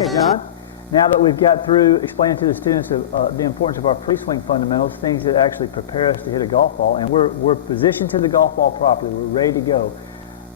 Okay, John. Now that we've got through explaining to the students of, the importance of our pre-swing fundamentals, things that actually prepare us to hit a golf ball, and we're positioned to the golf ball properly, we're ready to go,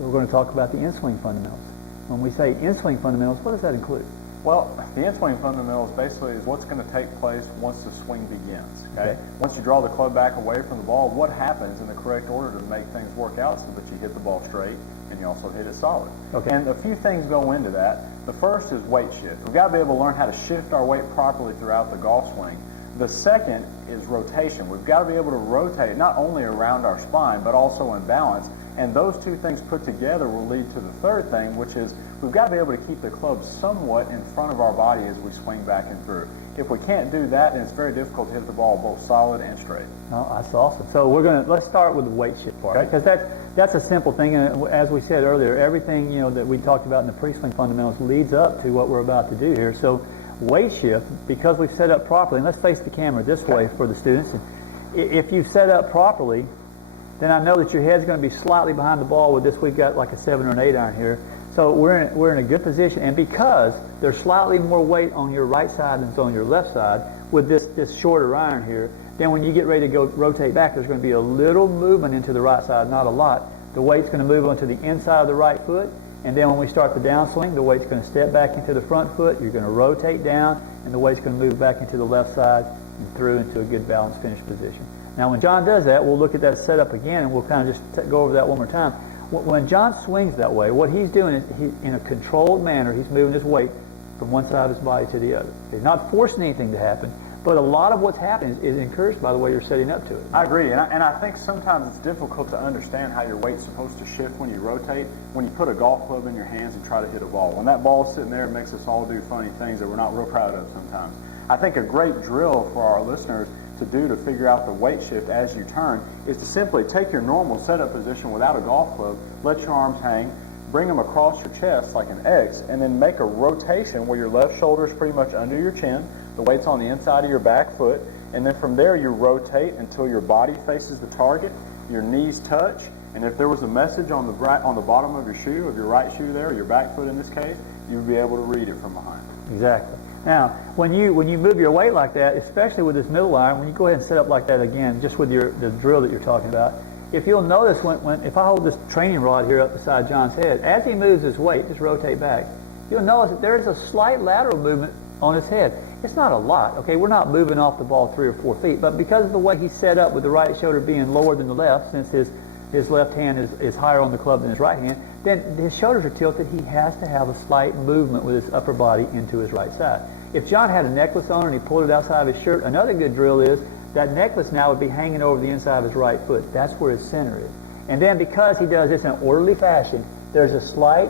we're going to talk about the in-swing fundamentals. When we say in-swing fundamentals, what does that include? Well, the in-swing fundamentals basically is what's going to take place once the swing begins. Okay? Once you draw the club back away from the ball, what happens in the correct order to make things work out so that you hit the ball straight and you also hit it solid. Okay. And a few things go into that. The first is weight shift. We've got to be able to learn how to shift our weight properly throughout the golf swing. The second is rotation. We've got to be able to rotate not only around our spine but also in balance. And those two things put together will lead to the third thing, which is we've got to be able to keep the club somewhat in front of our body as we swing back and through. If we can't do that, then it's very difficult to hit the ball both solid and straight. Oh, that's awesome. So let's start with the weight shift part, because that's a simple thing. And as we said earlier, everything that we talked about in the pre-swing fundamentals leads up to what we're about to do here. So weight shift, because we've set up properly, and let's face the camera this way for the students. And if you've set up properly, then I know that your head's going to be slightly behind the ball. With this, we've got like a 7 or an 8 iron here. So we're in a good position, and because there's slightly more weight on your right side than on your left side with this shorter iron here, then when you get ready to go rotate back, there's going to be a little movement into the right side, not a lot. The weight's going to move onto the inside of the right foot, and then when we start the downswing, the weight's going to step back into the front foot. You're going to rotate down, and the weight's going to move back into the left side and through into a good balanced finish position. Now, when John does that, we'll look at that setup again, and we'll kind of just go over that one more time. When John swings that way, what he's doing is, in a controlled manner, he's moving his weight from one side of his body to the other. He's not forcing anything to happen, but a lot of what's happening is encouraged by the way you're setting up to it. I agree, and I think sometimes it's difficult to understand how your weight's supposed to shift when you rotate, when you put a golf club in your hands and try to hit a ball. When that ball's sitting there, it makes us all do funny things that we're not real proud of sometimes. I think a great drill for our listeners to do to figure out the weight shift as you turn is to simply take your normal setup position without a golf club, let your arms hang, bring them across your chest like an X, and then make a rotation where your left shoulder is pretty much under your chin, the weight's on the inside of your back foot, and then from there you rotate until your body faces the target, your knees touch, and if there was a message on the bottom of your shoe, of your right shoe there, or your back foot in this case, you would be able to read it from behind. Exactly. Now, when you move your weight like that, especially with this middle iron, when you go ahead and set up like that again, just with the drill that you're talking about, if you'll notice if I hold this training rod here up beside John's head, as he moves his weight, just rotate back, you'll notice that there is a slight lateral movement on his head. It's not a lot, okay? We're not moving off the ball 3 or 4 feet, but because of the way he's set up with the right shoulder being lower than the left, since his left hand is higher on the club than his right hand, then his shoulders are tilted. He has to have a slight movement with his upper body into his right side. If John had a necklace on and he pulled it outside of his shirt, another good drill is that necklace now would be hanging over the inside of his right foot. That's where his center is. And then because he does this in an orderly fashion, there's a slight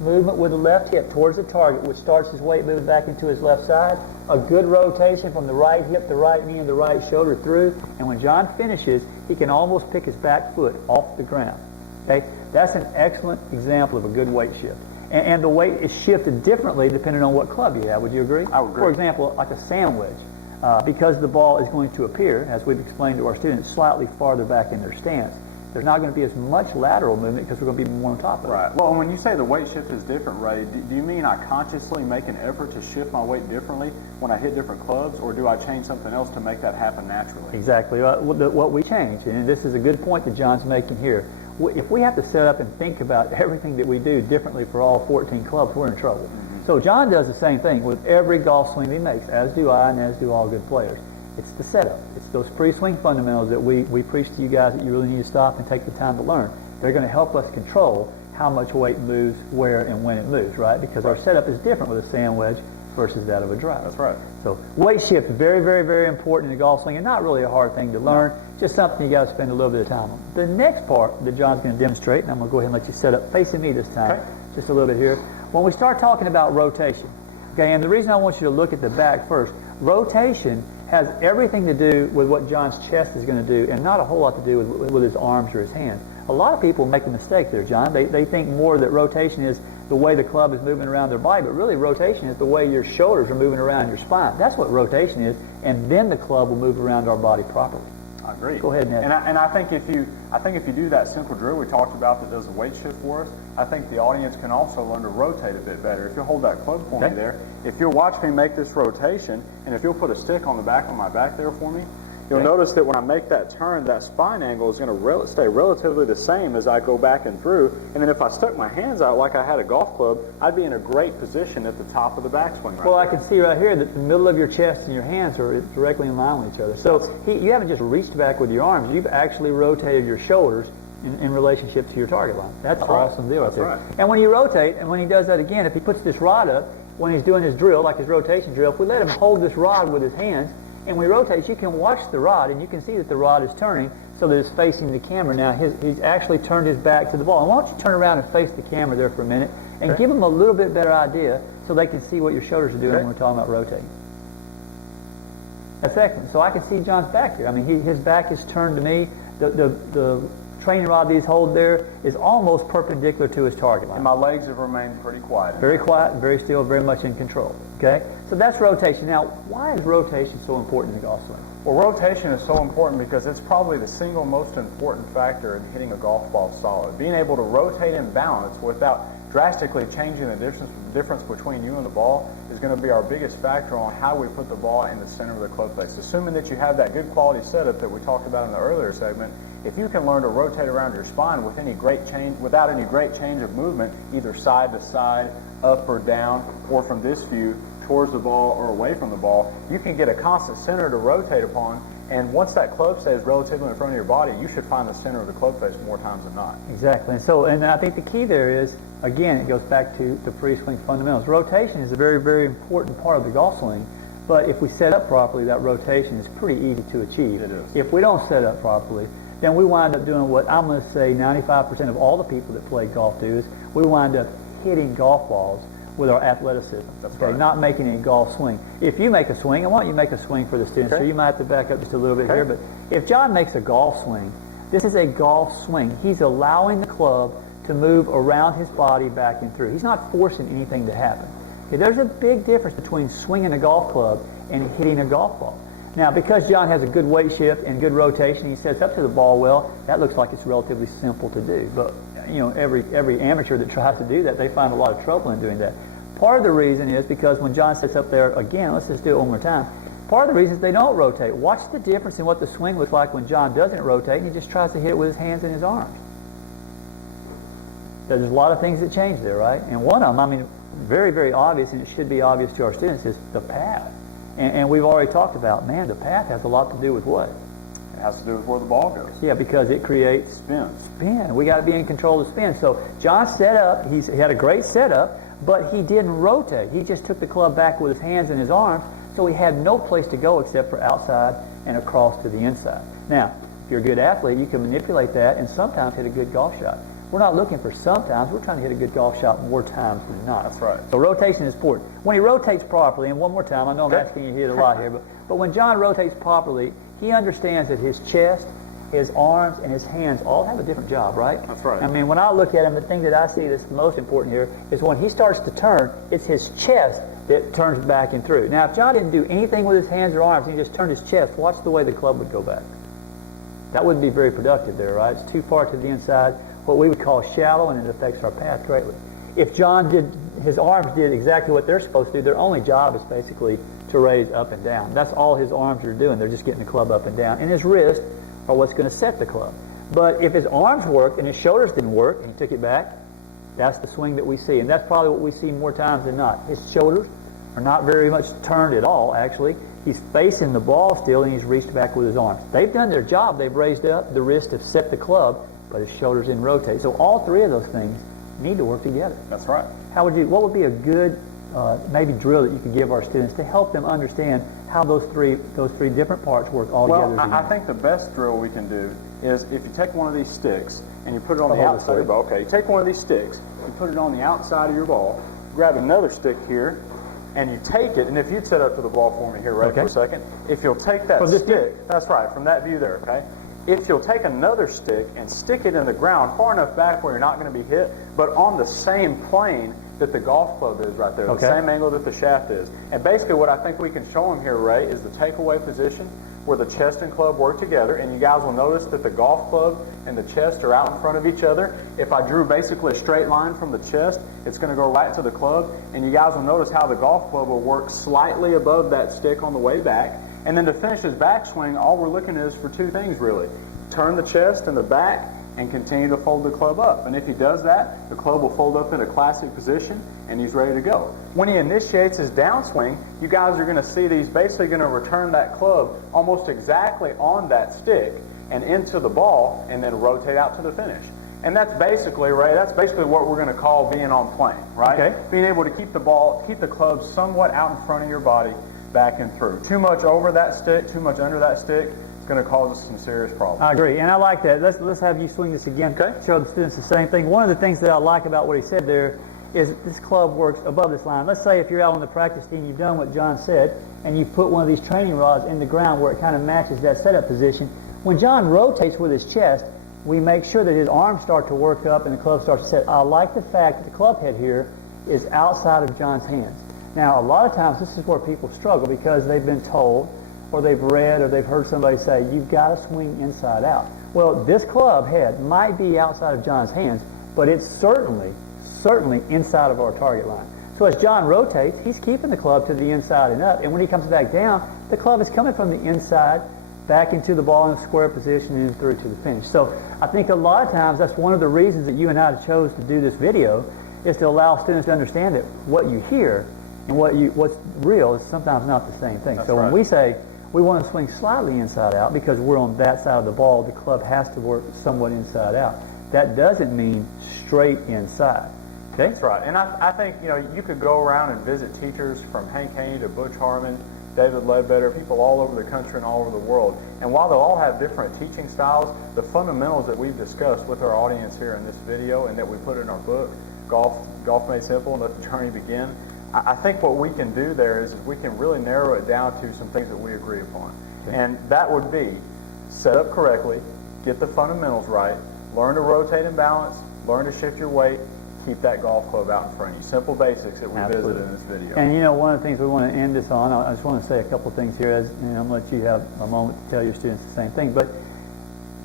movement with the left hip towards the target, which starts his weight moving back into his left side. A good rotation from the right hip, the right knee, and the right shoulder through. And when John finishes, he can almost pick his back foot off the ground. Okay? That's an excellent example of a good weight shift. And the weight is shifted differently depending on what club you have. Would you agree? I would agree. For example, like a sand wedge, because the ball is going to appear, as we've explained to our students, slightly farther back in their stance. There's not going to be as much lateral movement because we're going to be more on top of it. Right. Well, when you say the weight shift is different, Ray, do you mean I consciously make an effort to shift my weight differently when I hit different clubs, or do I change something else to make that happen naturally? Exactly. What we change, and this is a good point that John's making here, if we have to set up and think about everything that we do differently for all 14 clubs, we're in trouble. Mm-hmm. So John does the same thing with every golf swing he makes, as do I and as do all good players. It's the setup. It's those pre-swing fundamentals that we preach to you guys that you really need to stop and take the time to learn. They're going to help us control how much weight moves, where, and when it moves, right? Because our setup is different with a sand wedge versus that of a driver. That's right. So weight shift, very, very, very important in the golf swing, and not really a hard thing to learn, just something you got to spend a little bit of time on. The next part that John's going to demonstrate, and I'm going to go ahead and let you set up facing me this time, just a little bit here. When we start talking about rotation, okay, and the reason I want you to look at the back first, rotation has everything to do with what John's chest is going to do and not a whole lot to do with his arms or his hands. A lot of people make a mistake there, John. They think more that rotation is the way the club is moving around their body, but really rotation is the way your shoulders are moving around your spine. That's what rotation is, and then the club will move around our body properly. I agree. Go ahead, Ned. And I think if you do that simple drill we talked about that does the weight shift for us, I think the audience can also learn to rotate a bit better. If you hold that club for me there, if you'll watch me make this rotation, and if you'll put a stick on the back of my back there for me, you'll notice that when I make that turn, that spine angle is going to stay relatively the same as I go back and through. And then if I stuck my hands out like I had a golf club, I'd be in a great position at the top of the backswing. Well, I can see right here that the middle of your chest and your hands are directly in line with each other. So you haven't just reached back with your arms. You've actually rotated your shoulders in relationship to your target line. That's an awesome deal right there. Right. And when you rotate, and when he does that again, if he puts this rod up, when he's doing his drill, like his rotation drill, if we let him hold this rod with his hands, and we rotate, you can watch the rod, and you can see that the rod is turning so that it's facing the camera. Now, he's actually turned his back to the ball. And why don't you turn around and face the camera there for a minute and give them a little bit better idea so they can see what your shoulders are doing when we're talking about rotating. That's excellent. So I can see John's back here. I mean, his back is turned to me. The training rod that he's holding there is almost perpendicular to his target line. And my legs have remained pretty quiet. Very quiet, very still, very much in control. Okay? So that's rotation. Now, why is rotation so important in the golf swing? Well, rotation is so important because it's probably the single most important factor in hitting a golf ball solid. Being able to rotate and balance without drastically changing the difference between you and the ball is going to be our biggest factor on how we put the ball in the center of the club face. Assuming that you have that good quality setup that we talked about in the earlier segment, if you can learn to rotate around your spine without any great change of movement, either side to side, up or down, or from this view towards the ball or away from the ball, you can get a constant center to rotate upon. And once that club stays relatively in front of your body, you should find the center of the club face more times than not. Exactly. And I think the key there is, again, it goes back to the free swing fundamentals. Rotation is a very, very important part of the golf swing. But if we set up properly, that rotation is pretty easy to achieve. It is. If we don't set up properly, then we wind up doing what I'm going to say 95% of all the people that play golf do is we wind up hitting golf balls with our athleticism. That's okay, right. not making a golf swing. If you make a swing, I want you to make a swing for the students, so you might have to back up just a little bit here, but if John makes a golf swing, this is a golf swing. He's allowing the club to move around his body back and through. He's not forcing anything to happen. Okay, there's a big difference between swinging a golf club and hitting a golf ball. Now, because John has a good weight shift and good rotation, he sets up to the ball well, that looks like it's relatively simple to do. But, you know, every amateur that tries to do that, they find a lot of trouble in doing that. Part of the reason is because when John sets up there, again, let's just do it one more time. Part of the reason is they don't rotate. Watch the difference in what the swing looks like when John doesn't rotate and he just tries to hit it with his hands and his arms. There's a lot of things that change there, right? And one of them, I mean, very, very obvious, and it should be obvious to our students, is the path. And we've already talked about, man, the path has a lot to do with what? It has to do with where the ball goes. Yeah, because it creates spin. We got to be in control of the spin. So John set up, he had a great setup, but he didn't rotate. He just took the club back with his hands and his arms, so he had no place to go except for outside and across to the inside. Now, if you're a good athlete, you can manipulate that and sometimes hit a good golf shot. We're not looking for sometimes, we're trying to hit a good golf shot more times than not. That's right. So rotation is important. When he rotates properly, and one more time, I know I'm asking you to hit a lot here, but when John rotates properly, he understands that his chest, his arms, and his hands all have a different job, right? That's right. I mean, when I look at him, the thing that I see that's most important here is when he starts to turn, it's his chest that turns back and through. Now, if John didn't do anything with his hands or arms, and he just turned his chest, watch the way the club would go back. That wouldn't be very productive there, right? It's too far to the inside, what we would call shallow, and it affects our path greatly. If John his arms did exactly what they're supposed to do, their only job is basically to raise up and down. That's all his arms are doing. They're just getting the club up and down. And his wrists are what's going to set the club. But if his arms worked and his shoulders didn't work, and he took it back, that's the swing that we see. And that's probably what we see more times than not. His shoulders are not very much turned at all, actually. He's facing the ball still, and he's reached back with his arms. They've done their job. They've raised up. The wrists have set the club, but his shoulders didn't rotate. So all three of those things need to work together. That's right. What would be a good maybe drill that you could give our students to help them understand how those three different parts work all together? Well, I think the best drill we can do is if you take one of these sticks and you put it on the outside of your ball. Okay, you take one of these sticks, you put it on the outside of your ball, grab another stick here, and you take it, and if you'd set up to the ball for me here for a second, if you'll take that stick, that's right, from that view there, okay? If you'll take another stick and stick it in the ground far enough back where you're not going to be hit, but on the same plane that the golf club is right there, the same angle that the shaft is. And basically what I think we can show them here, Ray, is the takeaway position where the chest and club work together, and you guys will notice that the golf club and the chest are out in front of each other. If I drew basically a straight line from the chest, it's going to go right to the club, and you guys will notice how the golf club will work slightly above that stick on the way back. And then to finish his backswing, all we're looking is for two things really. Turn the chest and the back and continue to fold the club up. And if he does that, the club will fold up in a classic position and he's ready to go. When he initiates his downswing, you guys are going to see that he's basically going to return that club almost exactly on that stick and into the ball and then rotate out to the finish. And that's basically, Ray, that's basically what we're going to call being on plane, right? Okay. Being able to keep the club somewhat out in front of your body, back and through. Too much over that stick, too much under that stick, it's going to cause us some serious problems. I agree, and I like that. Let's have you swing this again. Okay. Show the students the same thing. One of the things that I like about what he said there is this club works above this line. Let's say if you're out on the practice team, you've done what John said, and you put one of these training rods in the ground where it kind of matches that setup position. When John rotates with his chest, we make sure that his arms start to work up and the club starts to set. I like the fact that the club head here is outside of John's hands. Now, a lot of times this is where people struggle because they've been told or they've read or they've heard somebody say, you've got to swing inside out. Well, this club head might be outside of John's hands, but it's certainly inside of our target line. So as John rotates, he's keeping the club to the inside and up, and when he comes back down, the club is coming from the inside back into the ball in a square position and through to the finish. So I think a lot of times that's one of the reasons that you and I chose to do this video is to allow students to understand that what you hear and what's real is sometimes not the same thing. That's so right. When we say we want to swing slightly inside out because we're on that side of the ball, the club has to work somewhat inside out. That doesn't mean straight inside. Okay? That's right. And I think, you could go around and visit teachers from Hank Haney to Butch Harmon, David Ledbetter, people all over the country and all over the world. And while they'll all have different teaching styles, the fundamentals that we've discussed with our audience here in this video and that we put in our book, Golf Made Simple, Let the Journey Begin, I think what we can do there is we can really narrow it down to some things that we agree upon. Okay. And that would be set up correctly, get the fundamentals right, learn to rotate and balance, learn to shift your weight, keep that golf club out in front of you. Simple basics that we visited in this video. And one of the things we want to end this on, I just want to say a couple of things here, and I'm going to let you have a moment to tell your students the same thing, but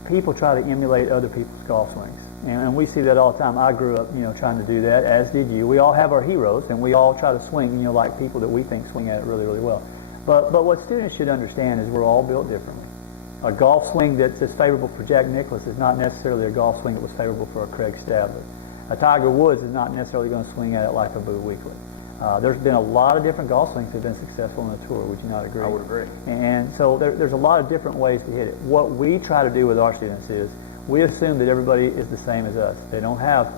people try to emulate other people's golf swings. And we see that all the time. I grew up, trying to do that, as did you. We all have our heroes, and we all try to swing, like people that we think swing at it really, really well. But what students should understand is we're all built differently. A golf swing that's favorable for Jack Nicklaus is not necessarily a golf swing that was favorable for a Craig Stadler. A Tiger Woods is not necessarily going to swing at it like a Boo Weekley. There's been a lot of different golf swings that have been successful on the tour. Would you not agree? I would agree. And so there's a lot of different ways to hit it. What we try to do with our students is we assume that everybody is the same as us. They don't have,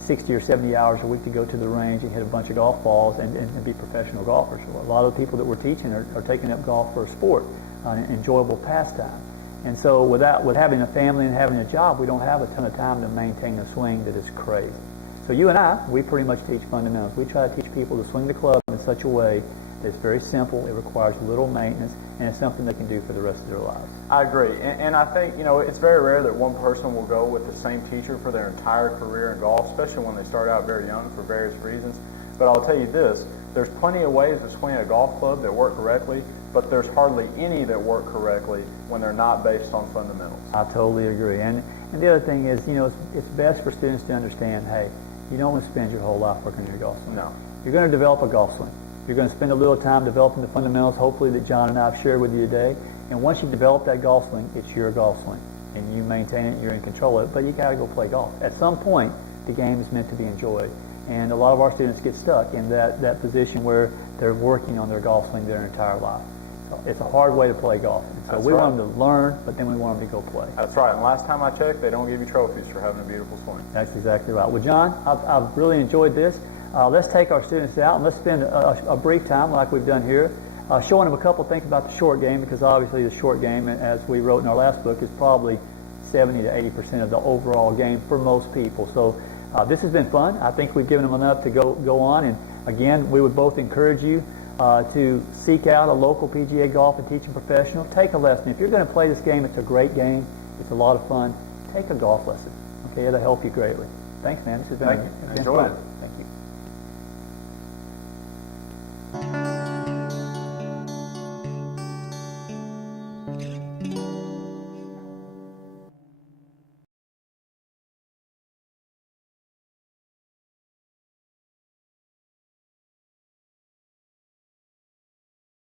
60 or 70 hours a week to go to the range and hit a bunch of golf balls and be professional golfers. A lot of the people that we're teaching are taking up golf for a sport, an enjoyable pastime. And so with having a family and having a job, we don't have a ton of time to maintain a swing that is crazy. So you and I, we pretty much teach fundamentals. We try to teach people to swing the club in such a way that it's very simple, it requires little maintenance, and it's something they can do for the rest of their lives. I agree. And I think, it's very rare that one person will go with the same teacher for their entire career in golf, especially when they start out very young for various reasons. But I'll tell you this, there's plenty of ways to swing a golf club that work correctly, but there's hardly any that work correctly when they're not based on fundamentals. I totally agree. And the other thing is, it's best for students to understand, hey, you don't want to spend your whole life working on your golf swing. No. You're going to develop a golf swing. You're going to spend a little time developing the fundamentals, hopefully that John and I have shared with you today. And once you develop that golf swing, it's your golf swing. And you maintain it, you're in control of it, but you got to go play golf. At some point, the game is meant to be enjoyed. And a lot of our students get stuck in that position where they're working on their golf swing their entire life. So it's a hard way to play golf. And so we want them to learn, but then we want them to go play. That's right. And last time I checked, they don't give you trophies for having a beautiful swing. That's exactly right. Well, John, I've really enjoyed this. Let's take our students out and let's spend a brief time, like we've done here, showing them a couple things about the short game, because obviously the short game, as we wrote in our last book, is probably 70 to 80% of the overall game for most people. So this has been fun. I think we've given them enough to go on. And again, we would both encourage you to seek out a local PGA golf and teaching professional. Take a lesson. If you're going to play this game, it's a great game. It's a lot of fun. Take a golf lesson. Okay, it'll help you greatly. Thanks, man. This has been Enjoyed it.